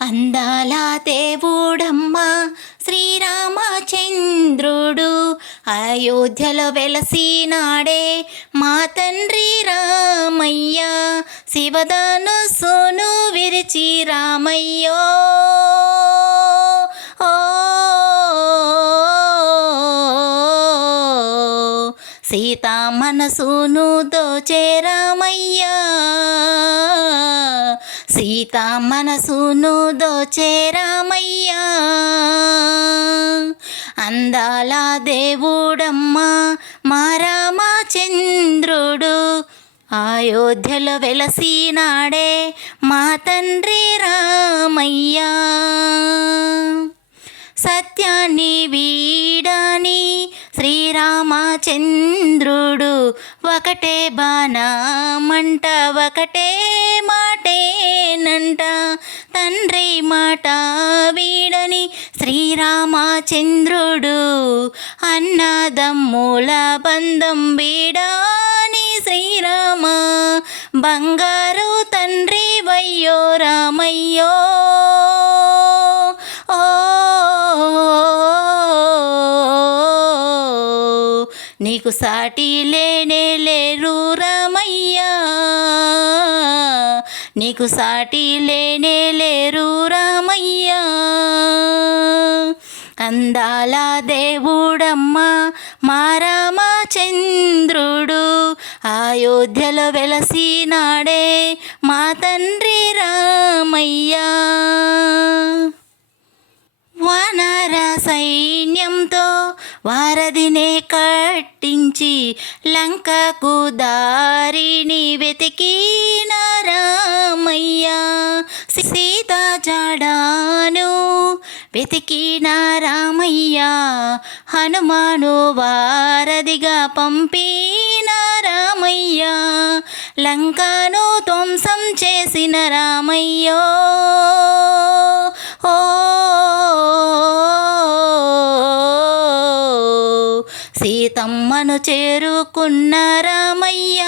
అందాల దేవుడమ్మ శ్రీరామచంద్రుడు అయోధ్యలో వెలసినాడే మా తండ్రి రామయ్య. శివధనుస్సును విరిచి రామయ్యో ఓ సీతా మనసును దోచే రామయ్య. సీతా మనసును దోచే రామయ్య. అందాల దేవుడమ్మ మా రామచంద్రుడు అయోధ్యలో వెలసినాడే మా తండ్రి రామయ్య. సత్యాన్ని వీడని శ్రీరామచంద్రుడు ఒకటే బాణమంట ఒకటే మాటేనంట. తండ్రి మాట వీడని శ్రీరామచంద్రుడు అన్నదమ్ముల బంధం వీడని శ్రీరామ. బంగారు తండ్రి వయ్యో రామయ్యో నీకు సాటి లేనే లేరు రామయ్య. నీకు సాటి లేనే లేరు రామయ్య. అందాల దేవుడమ్మ మా రామచంద్రుడు అయోధ్యలో వెలసినాడే మా తండ్రి రామయ్య. వానర సైన్యంతో వారధినే కట్టించి లంకకు దారిని వెతికిన రామయ్య. సీతా జాడను వెతికిన రామయ్య. హనుమాను వారధిగా పంపిన రామయ్య. లంకను ధ్వంసం చేసిన రామయ్యో ఓ సీతమ్మను చేరుకున్న రామయ్య.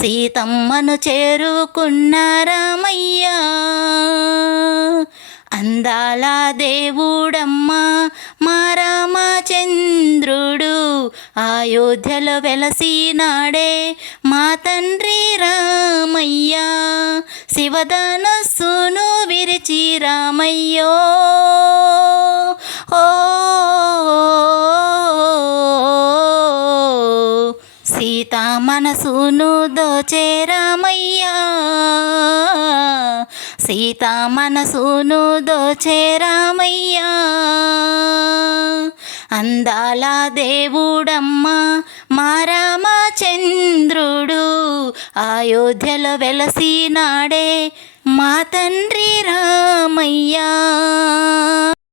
సీతమ్మను చేరుకున్న రామయ్య. అందాల దేవుడమ్మ మా రామచంద్రుడు అయోధ్యలో వెలసినాడే మా తండ్రి రామయ్య. శివధనుస్సును విరిచి రామయ్యో ఓ సీతా మనసును దోచే రామయ్య. సీతా మనసును దోచే రామయ్య. అందాల దేవుడమ్మ మా రామచంద్రుడు అయోధ్యలో వెలసినాడే మా తండ్రి రామయ్య.